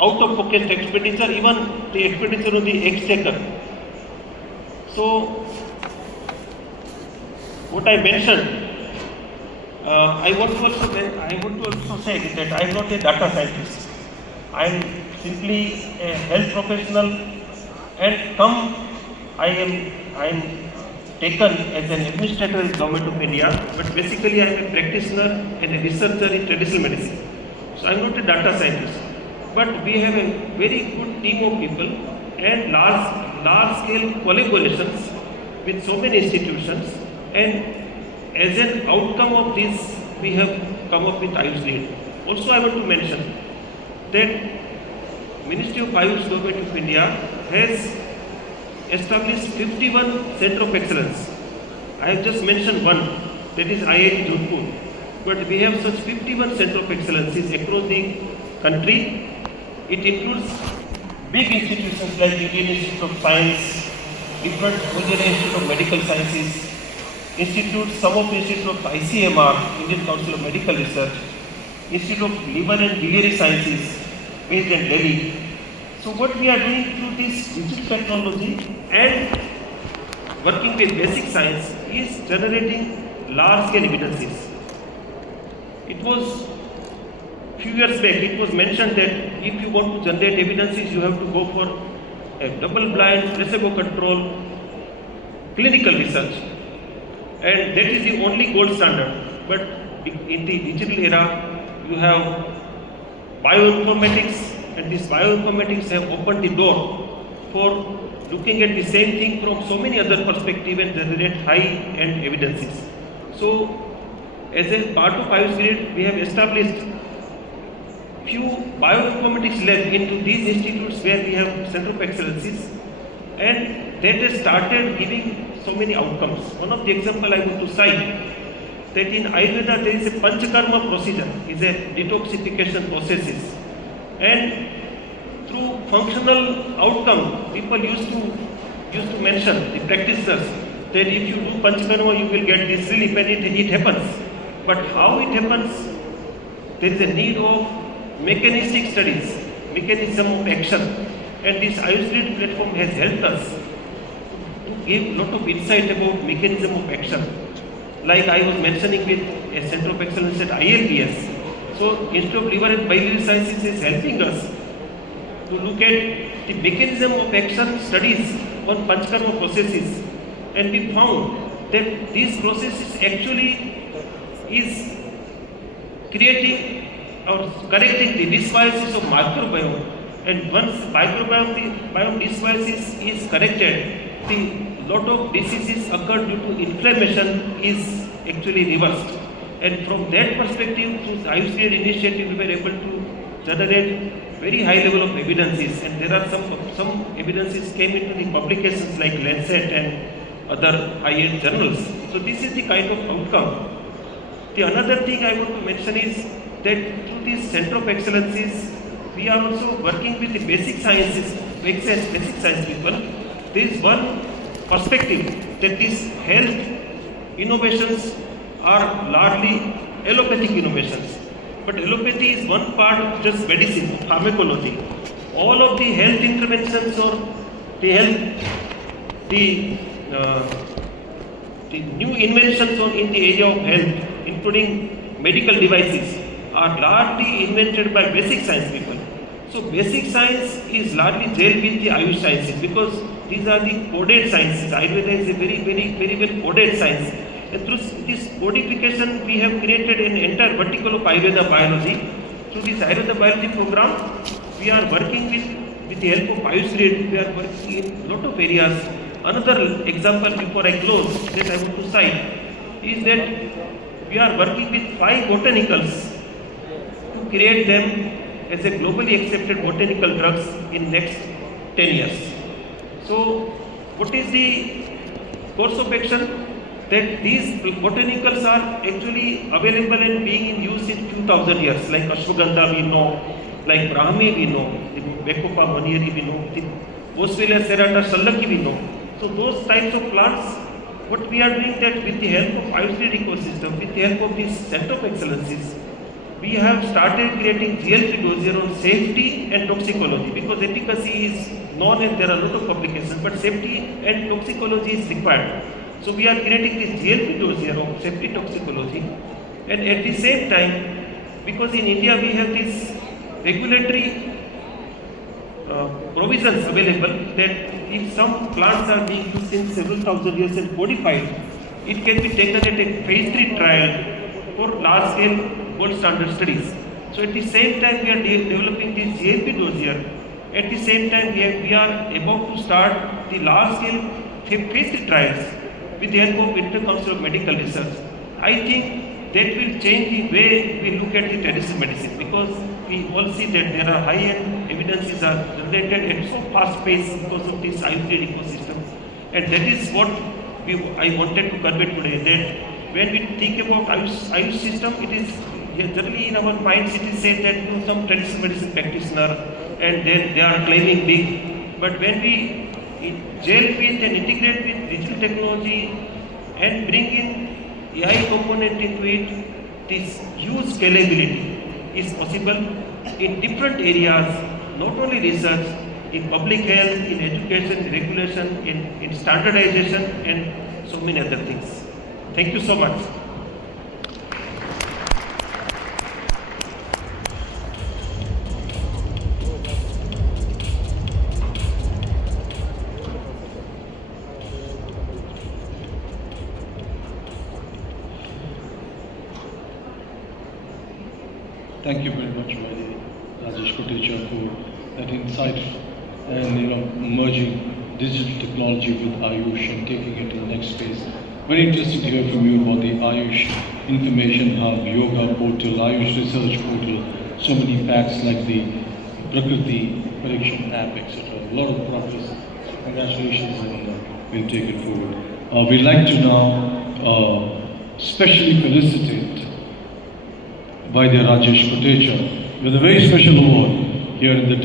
out of pocket expenditure, even the expenditure on the exchequer. So what I mentioned, I want to also say that I am not a data scientist. I am simply a health professional, and I am taken as an administrator in Government of India, but basically I am a practitioner and a researcher in traditional medicine. So I am not a data scientist, but we have a very good team of people and large scale collaborations with so many institutions, and as an outcome of this, we have come up with Ayush Grid. Also, I want to mention that Ministry of Ayush Government of India has established 51 Center of Excellence. I have just mentioned one, that is IIT Jodhpur. But we have such 51 Center of Excellences across the country. It includes big institutions like Indian Institute of Science, Indian Institute of Medical Sciences, some of the Institute of ICMR, Indian Council of Medical Research, Institute of Liver and Biliary Sciences, based in Delhi. So what we are doing through this digital technology and working with basic science is generating large-scale evidences. It was few years back, it was mentioned that if you want to generate evidences, you have to go for a double-blind, placebo-controlled clinical research. And that is the only gold standard. But in the digital era, you have bioinformatics, and this bioinformatics have opened the door for looking at the same thing from so many other perspectives and generate high-end evidences. So, as a part of Ayush Grid, we have established few bioinformatics labs into these institutes where we have Center of Excellences, and that has started giving so many outcomes. One of the example I want to cite, that in Ayurveda there is a Panchakarma procedure, is a detoxification processes, and through functional outcome, people used to mention, the practitioners, that if you do Panchakarma, you will get this relief, and it happens. But how it happens, there is a need of mechanistic studies, mechanism of action, and this Ayush Grid platform has helped us to give a lot of insight about mechanism of action. Like I was mentioning with a Center of Excellence at ILBS. So Institute of Liver and Biliary Sciences is helping us to look at the mechanism of action studies on Panchakarma processes, and we found that these processes actually is creating or correcting the dysbiosis of microbiome, and once microbiome dysbiosis is corrected, the lot of diseases occur due to inflammation is actually reversed. And from that perspective, through the Ayush Grid initiative, we were able to generate very high level of evidences, and there are some evidences came into the publications like Lancet and other high-end journals. So this is the kind of outcome. The another thing I want to mention is that through these Center of Excellences, we are also working with the basic sciences, basic science people. There is one perspective that these health innovations are largely allopathic innovations. But allopathy is one part of just medicine, pharmacology. All of the health interventions or the new inventions in the area of health, including medical devices, are largely invented by basic science people. So basic science is largely dealt with the Ayush sciences because these are the coded sciences. Ayurveda is a very well coded science. And through this codification, we have created an entire vertical of Ayurveda biology. Through this Ayurveda biology program, we are working with the help of Ayush Grid, we are working in a lot of areas. Another example before I close that I want to cite is that we are working with 5 botanicals to create them as a globally accepted botanical drugs in next 10 years. So, what is the course of action? That these botanicals are actually available and being in use in 2000 years, like Ashwagandha we know, like Brahmi we know, the Bacopa monieri we know, the Boswellia serrata sallaki we know. So those types of plants, what we are doing that with the help of Ayush Grid ecosystem, with the help of these Center of Excellences, we have started creating GLP dossier on safety and toxicology, because efficacy is known and there are a lot of publications, but safety and toxicology is required. So we are creating this GLP dossier of safety toxicology, and at the same time, because in India we have this regulatory provisions available that if some plants are being used in several thousand years and modified, it can be taken at a phase 3 trial for large scale gold standard studies. So at the same time we are developing this GLP dossier. At the same time we are about to start the large scale phase 3 trials with the help of Indian Council of Medical Research. I think that will change the way we look at the traditional medicine, because we all see that there are high-end evidences are generated at so fast pace because of this Ayurvedic ecosystem, and that is what I wanted to convey today. That when we think about Ayush system, it is generally in our minds it is said that some traditional medicine practitioner and then they are claiming big, but when we gel with and integrate with digital technology and bring in AI component into it, this huge scalability is possible in different areas, not only research, in public health, in education, regulation, in standardization, and so many other things. Thank you so much. Thank you very much, Rajesh Kotecha, for that insight and merging digital technology with Ayush and taking it to the next phase. Very interesting to hear from you about the Ayush Information Hub, Yoga Portal, Ayush Research Portal, so many facts like the Prakriti Prediction app, etc. A lot of progress. Congratulations, and we'll take it forward. We'd like to now specially felicitate Vaidya Rajesh Kotecha with a very special award here in the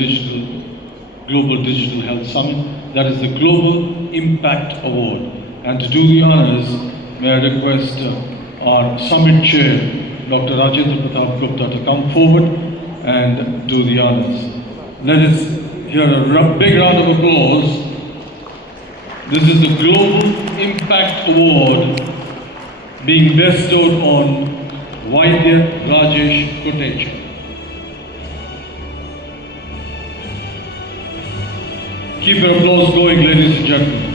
Global Digital Health Summit. That is the Global Impact Award. And to do the honors, may I request our Summit Chair, Dr. Rajendra Pratap Gupta, to come forward and do the honors. Let us hear a big round of applause. This is the Global Impact Award being bestowed on Vaidya Rajesh Kotecha. Keep your applause going, ladies and gentlemen.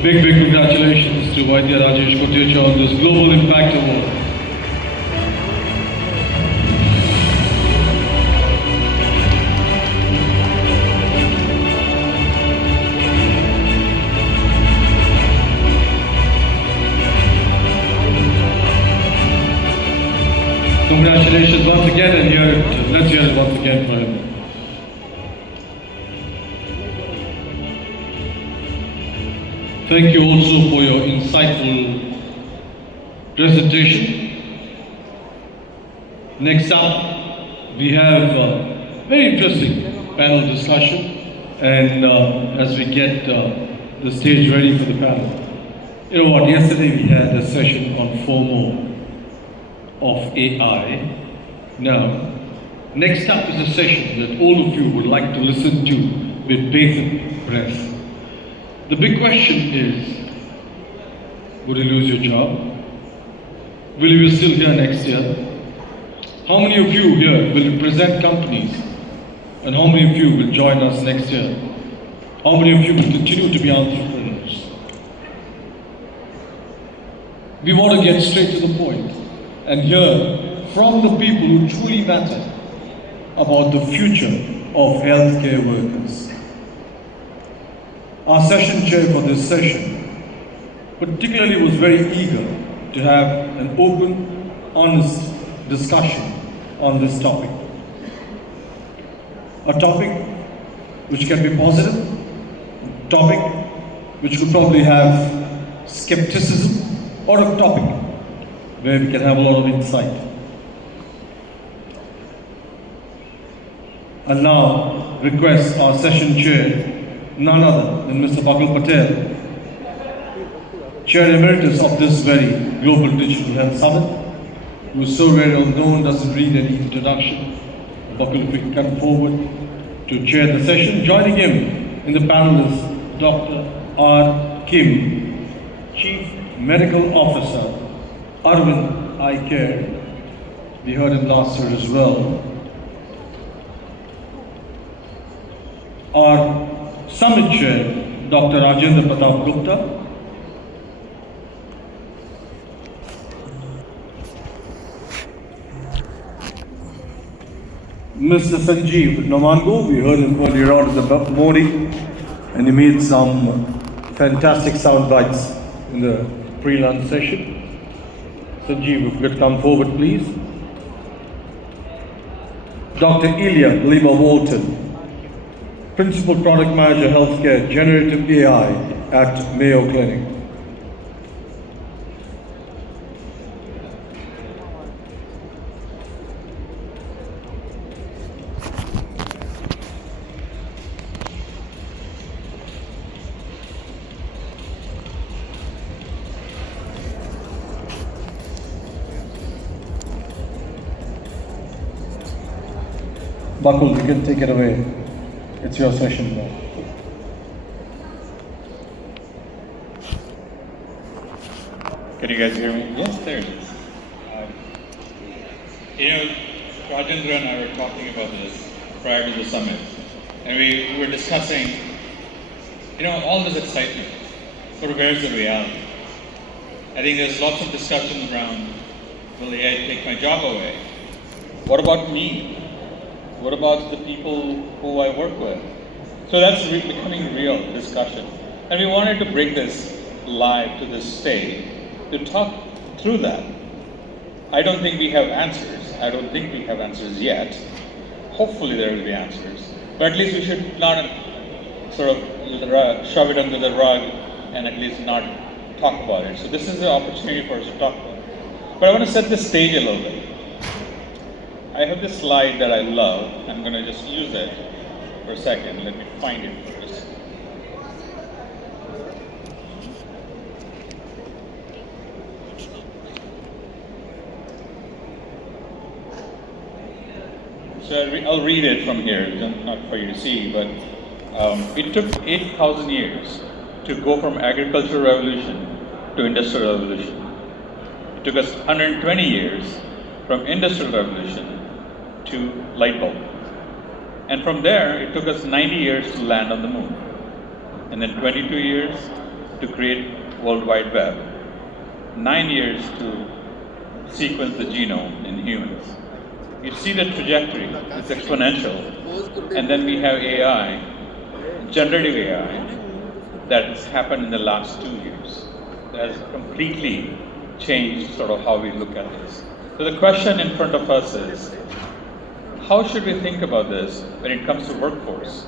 Big congratulations to Vaidya Rajesh Kotecha on this Global Impact Award. Congratulations once again, and let's hear it once again for him. Thank you also for your insightful presentation. Next up, we have a very interesting panel discussion, and as we get the stage ready for the panel. You know what, yesterday we had a session on FOMO of AI. Now, next up is a session that all of you would like to listen to with bated breath. The big question is, would you lose your job? Will you be still here next year? How many of you here will represent companies? And how many of you will join us next year? How many of you will continue to be entrepreneurs? We want to get straight to the point and hear from the people who truly matter about the future of healthcare workers. Our session chair for this session particularly was very eager to have an open, honest discussion on this topic. A topic which can be positive, a topic which could probably have skepticism, or a topic where we can have a lot of insight. And now request our session chair, none other than Mr. Bakul Patel, Chair Emeritus of this very Global Digital Health Summit, who is so well known, doesn't need any introduction. Bakul, if we can come forward to chair the session. Joining him in the panel is Dr. R. Kim, Chief Medical Officer, Arvind Eye Care. We heard him last year as well. Our Summit Chair, Dr. Rajendra Pratap Gupta. Mr. Sanjeev Namango, we heard him earlier on in the morning, and he made some fantastic sound bites in the pre-lunch session. Sanjeev, if you could come forward, please. Dr. Ilya Lima Walton, Principal Product Manager Healthcare Generative AI at Mayo Clinic. Bakul, you can take it away. It's your session now. Can you guys hear me? Yes, there it is. Rajendra and I were talking about this prior to the summit, and we were discussing, all this excitement, but where's the reality? I think there's lots of discussion around, will AI take my job away? What about me? What about the people who I work with? So that's becoming a real discussion. And we wanted to bring this live to this stage to talk through that. I don't think we have answers. I don't think we have answers yet. Hopefully there will be answers. But at least we should not sort of shove it under the rug and at least not talk about it. So this is the opportunity for us to talk about it. But I want to set the stage a little bit. I have this slide that I love. I'm going to just use it for a second. Let me find it first. So I'll read it from here, not for you to see, but it took 8,000 years to go from agricultural revolution to industrial revolution. It took us 120 years from industrial revolution to light bulb. And from there, it took us 90 years to land on the moon. And then 22 years to create World Wide Web. 9 years to sequence the genome in humans. You see the trajectory, it's exponential. And then we have AI, generative AI, that's happened in the last 2 years. That has completely changed sort of how we look at this. So the question in front of us is, how should we think about this when it comes to workforce?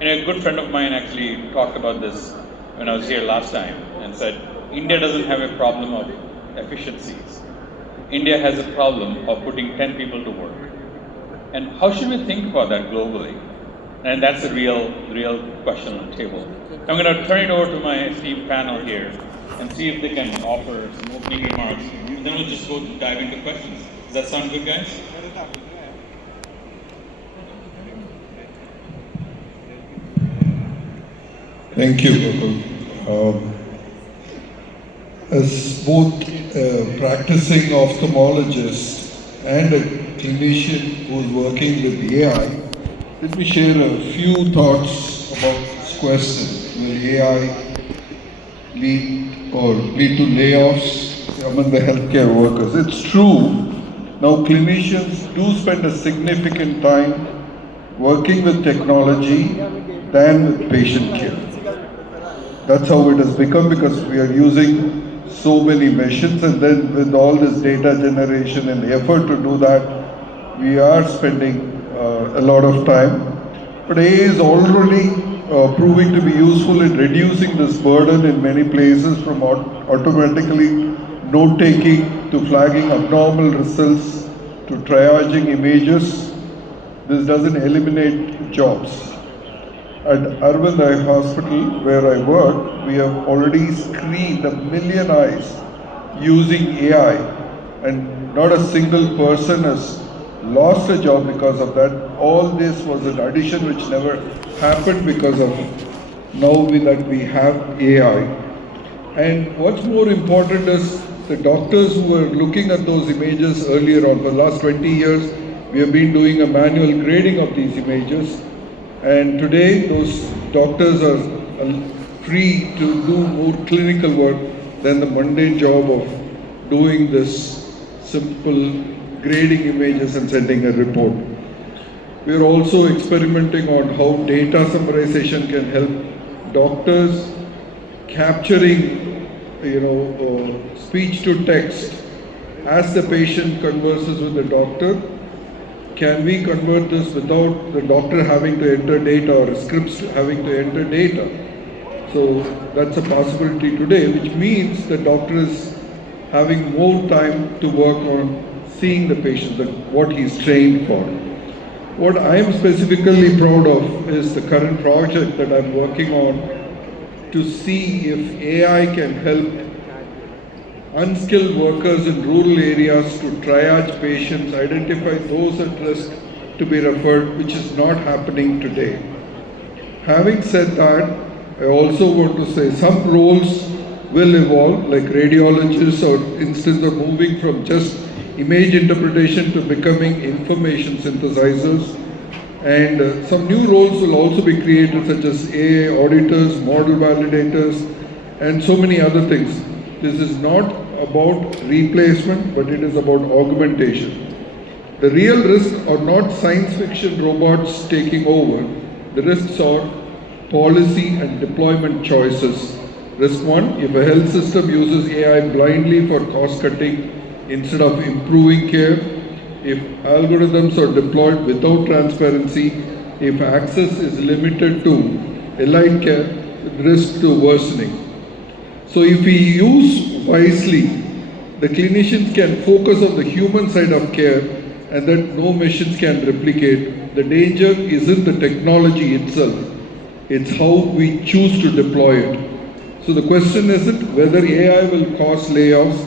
And a good friend of mine actually talked about this when I was here last time and said, India doesn't have a problem of efficiencies. India has a problem of putting 10 people to work. And how should we think about that globally? And that's a real question on the table. I'm going to turn it over to my esteemed panel here and see if they can offer some opening remarks. And then we'll just go dive into questions. Does that sound good, guys? Thank you, Bakul. As both a practicing ophthalmologist and a clinician who is working with AI, let me share a few thoughts about this question. Will AI lead to layoffs among the healthcare workers? It's true. Now clinicians do spend a significant time working with technology than with patient care. That's how it has become, because we are using so many machines, and then with all this data generation and effort to do that, we are spending a lot of time. But AI is already proving to be useful in reducing this burden in many places, from automatically note-taking to flagging abnormal results to triaging images. this doesn't eliminate jobs. At Arvind Eye Hospital, where I work, we have already screened 1 million eyes using AI, and not a single person has lost a job because of that. All this was an addition which never happened because of that we have AI. And what's more important is the doctors who were looking at those images earlier on. For the last 20 years, we have been doing a manual grading of these images. And today, those doctors are free to do more clinical work than the mundane job of doing this simple grading images and sending a report. We are also experimenting on how data summarization can help doctors capturing, speech to text as the patient converses with the doctor. Can we convert this without the doctor having to enter data or scripts having to enter data? So that's a possibility today, which means the doctor is having more time to work on seeing the patient, what he's trained for. What I am specifically proud of is the current project that I'm working on to see if AI can help unskilled workers in rural areas to triage patients, identify those at risk to be referred, which is not happening today. Having said that, I also want to say some roles will evolve, like radiologists, or instance of moving from just image interpretation to becoming information synthesizers. And some new roles will also be created, such as AI auditors, model validators, and so many other things. This is not about replacement, but it is about augmentation. The real risks are not science fiction robots taking over. The risks are policy and deployment choices. Risk one, if a health system uses AI blindly for cost cutting instead of improving care, if algorithms are deployed without transparency, if access is limited to elite care, risk to worsening. So if we use wisely, the clinicians can focus on the human side of care and that no machines can replicate. The danger isn't the technology itself, it's how we choose to deploy it. So the question isn't whether AI will cause layoffs,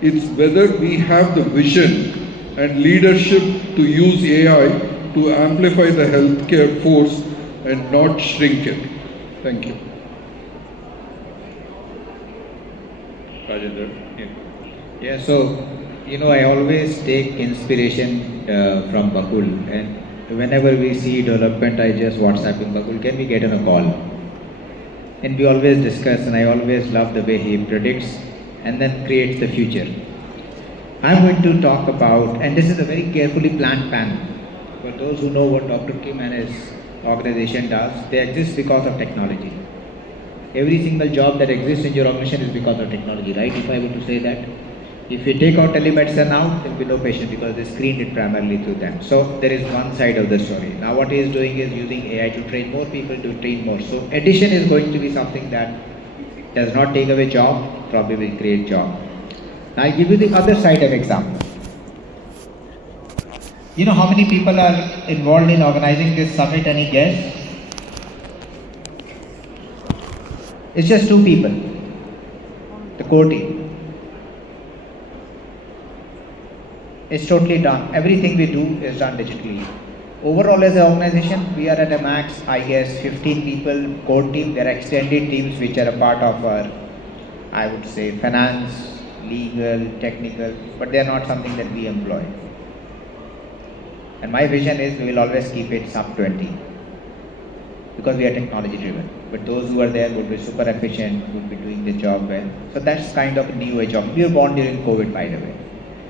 it's whether we have the vision and leadership to use AI to amplify the healthcare force and not shrink it. Thank you. Rajendra, yeah. Yeah, so I always take inspiration from Bakul, and whenever we see development, I just WhatsApp him, Bakul, can we get on a call? And we always discuss, and I always love the way he predicts and then creates the future. I'm going to talk about, and this is a very carefully planned panel. For those who know what Dr. Kim and his organization does, they exist because of technology. Every single job that exists in your organization is because of technology, right? If I were to say that. If you take out telemedicine out, there will be no patient because they screened it primarily through them. So there is one side of the story. Now what he is doing is using AI to train more people to train more. So addition is going to be something that does not take away job, probably will create job. Now I'll give you the other side of example. You know how many people are involved in organizing this summit? Any guess? It's just 2 people, the core team. It's totally done. Everything we do is done digitally. Overall as an organization, we are at a max, I guess, 15 people, core team. There are extended teams which are a part of our, I would say, finance, legal, technical, but they are not something that we employ. And my vision is we will always keep it sub 20 because we are technology driven. But those who are there would be super efficient, would be doing the job well. So that's kind of a new age of, we were born during COVID, by the way.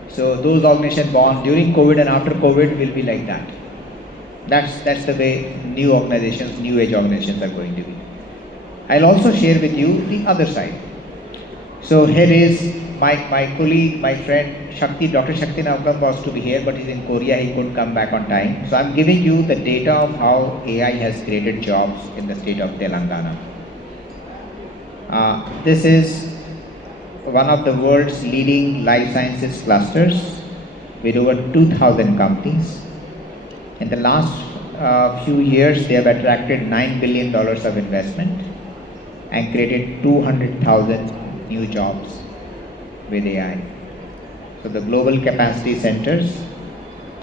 So those organizations born during COVID and after COVID will be like that. That's the way new organizations, new age organizations are going to be. I'll also share with you the other side. So here is my colleague, my friend Shakti, Dr. Shakti Navkam was to be here, but he's in Korea, he couldn't come back on time. So I'm giving you the data of how AI has created jobs in the state of Telangana. This is one of the world's leading life sciences clusters with over 2,000 companies. In the last few years, they have attracted $9 billion of investment and created 200,000 new jobs with AI. So the global capacity centers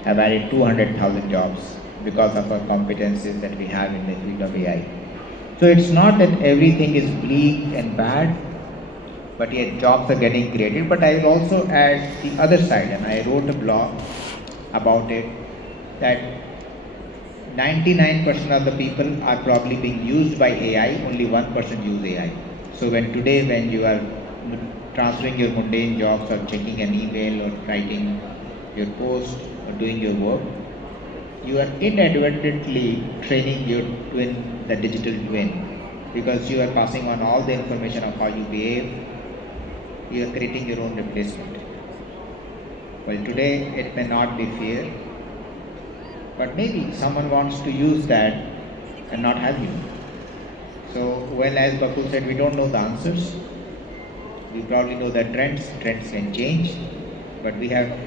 have added 200,000 jobs because of our competencies that we have in the field of AI. So it's not that everything is bleak and bad, but yet jobs are getting created. But I will also add the other side, and I wrote a blog about it, that 99% of the people are probably being used by AI, only 1% use AI. So when you are transferring your mundane jobs of checking an email or writing your post or doing your work, you are inadvertently training your twin, the digital twin, because you are passing on all the information of how you behave. You are creating your own replacement. Well, today it may not be fair, but maybe someone wants to use that and not have you. So, well, as Bakul said, we don't know the answers. We probably know the trends can change, but we have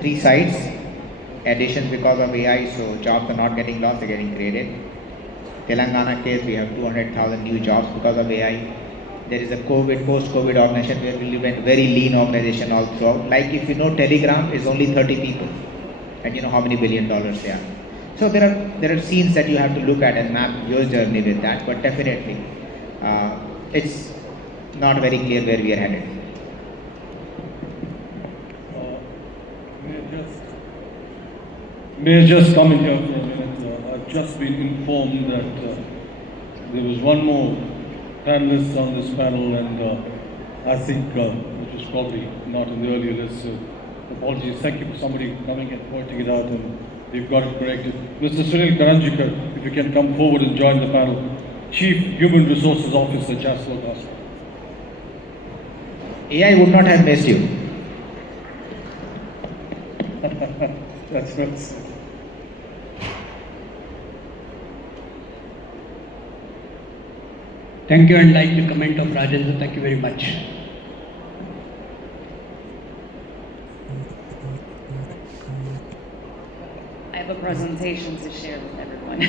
three sides. Additions because of AI, so jobs are not getting lost, they're getting created. Telangana case, we have 200,000 new jobs because of AI. There is a post-COVID organization where we live in very lean organization all throughout. Like if you know Telegram is only 30 people, and you know how many $1 billion they are. So there are scenes that you have to look at and map your journey with that, but definitely it's not very clear where we are headed. May I just come in here for a minute? I've just been informed that there was one more panelist on this panel, and I think which was probably not in the earlier list. So apologies. Thank you for somebody coming and pointing it out, and we've got it corrected. Mr. Sunil Karanjikar, if you can come forward and join the panel. Chief Human Resources Officer, Chancellor Costa. AI would not have missed you. That's right. Thank you, and like the comment of Rajendra, thank you very much. I have a presentation to share with everyone.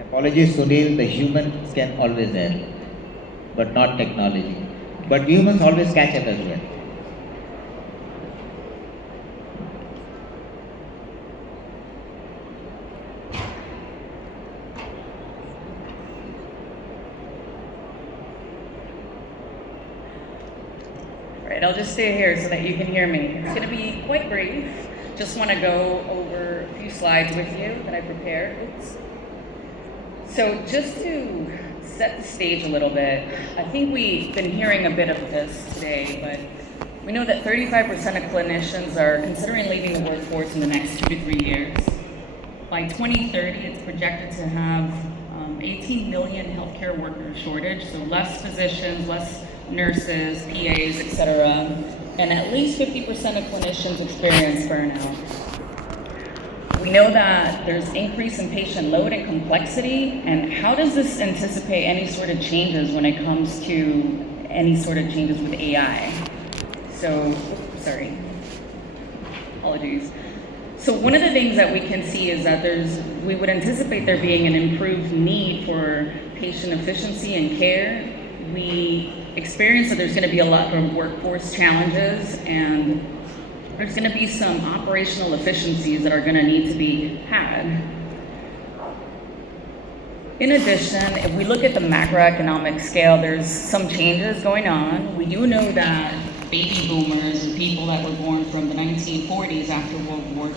Apologies, Sunil, the humans can always err, but not technology. But humans always catch up as well. Right, I'll just stay here so that you can hear me. It's going to be quite brief. Just want to go over a few slides with you that I prepared. Oops. So just to set the stage a little bit, I think we've been hearing a bit of this today, but we know that 35% of clinicians are considering leaving the workforce in the next 2 to 3 years. By 2030, it's projected to have 18 million healthcare worker shortage, so less physicians, less nurses, PAs, etc. And at least 50% of clinicians experience burnout. We know that there's increase in patient load and complexity, and how does this anticipate any sort of changes when it comes to any sort of changes with AI? So, sorry, apologies. So one of the things that we can see is that we would anticipate there being an improved need for patient efficiency and care. We experience that there's going to be a lot of workforce challenges, and there's going to be some operational efficiencies that are going to need to be had. In addition, if we look at the macroeconomic scale, there's some changes going on. We do know that baby boomers, or people that were born from the 1940s after World War II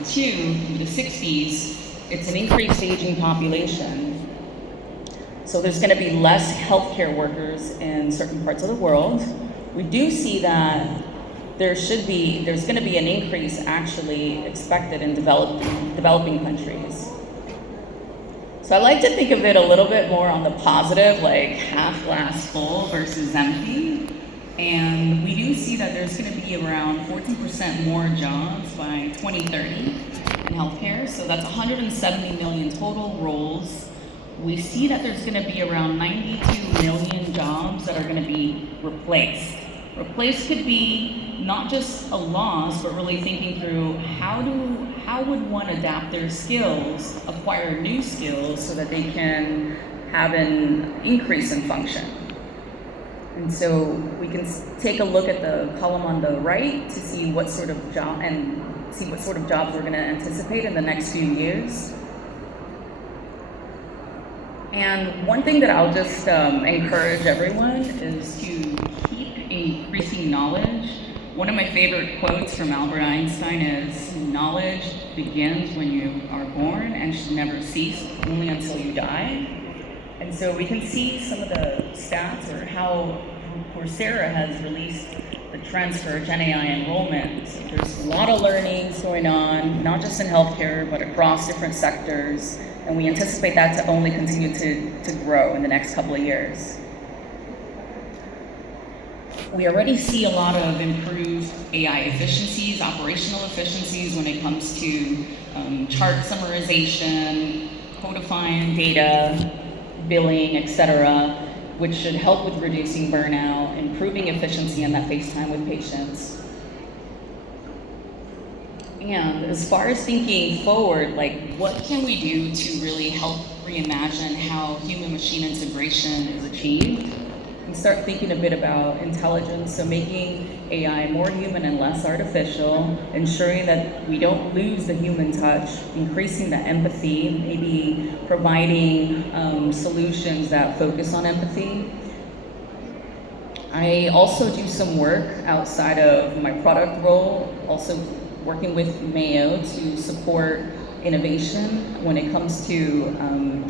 through the 60s, it's an increased aging population. So there's going to be less healthcare workers in certain parts of the world. We do see that there's going to be an increase actually expected in developing countries. So I like to think of it a little bit more on the positive, like half glass full versus empty. And we do see that there's going to be around 14% more jobs by 2030 in healthcare. So that's 170 million total roles. We see that there's going to be around 92 million jobs that are going to be replaced. Replaced could be not just a loss, but really thinking through how would one adapt their skills, acquire new skills so that they can have an increase in function. And so we can take a look at the column on the right to see what sort of jobs we're going to anticipate in the next few years. And one thing that I'll just encourage everyone is to keep increasing knowledge. One of my favorite quotes from Albert Einstein is, "Knowledge begins when you are born and should never cease, only until you die." And so we can see some of the stats or how Coursera has released the trends for Gen AI enrollment. So there's a lot of learnings going on, not just in healthcare, but across different sectors. And we anticipate that to only continue to grow in the next couple of years. We already see a lot of improved AI efficiencies, operational efficiencies when it comes to chart summarization, codifying data, billing, etc., which should help with reducing burnout, improving efficiency and that face time with patients. And as far as thinking forward, like what can we do to really help reimagine how human-machine integration is achieved? And start thinking a bit about intelligence, so making AI more human and less artificial, ensuring that we don't lose the human touch, increasing the empathy, maybe providing solutions that focus on empathy. I also do some work outside of my product role, also working with Mayo to support innovation when it comes to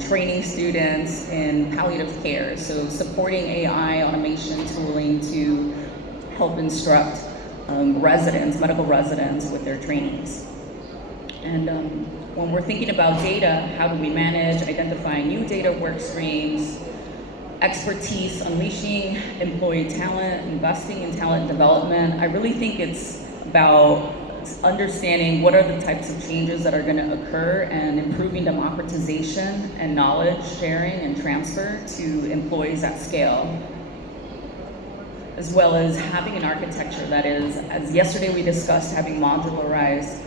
training students in palliative care. So supporting AI automation tooling to help instruct medical residents with their trainings. And when we're thinking about data, how do we manage identifying new data work streams, expertise, unleashing employee talent, investing in talent development? I really think it's about understanding what are the types of changes that are going to occur and improving democratization and knowledge sharing and transfer to employees at scale, as well as having an architecture that is, as yesterday we discussed, having modularized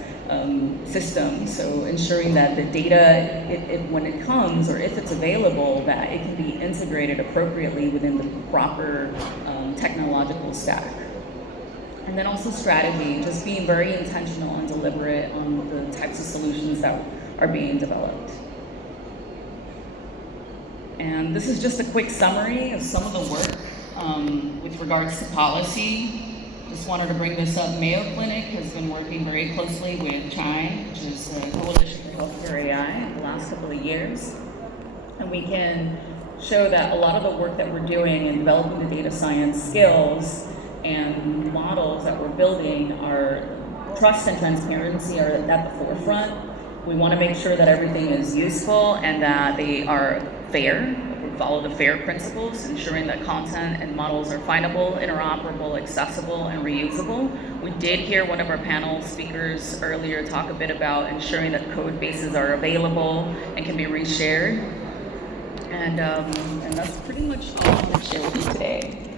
systems, so ensuring that the data, when it comes or if it's available, that it can be integrated appropriately within the proper technological stack. And then also strategy, just being very intentional and deliberate on the types of solutions that are being developed. And this is just a quick summary of some of the work with regards to policy. Just wanted to bring this up. Mayo Clinic has been working very closely with CHIME, which is the Coalition for Healthcare AI, the last couple of years. And we can show that a lot of the work that we're doing in developing the data science skills and models that we're building, are trust and transparency are at the forefront. We want to make sure that everything is useful and that they are fair. We follow the FAIR principles, ensuring that content and models are findable, interoperable, accessible, and reusable. We did hear one of our panel speakers earlier talk a bit about ensuring that code bases are available and can be reshared. And that's pretty much all I'm going to share with you today.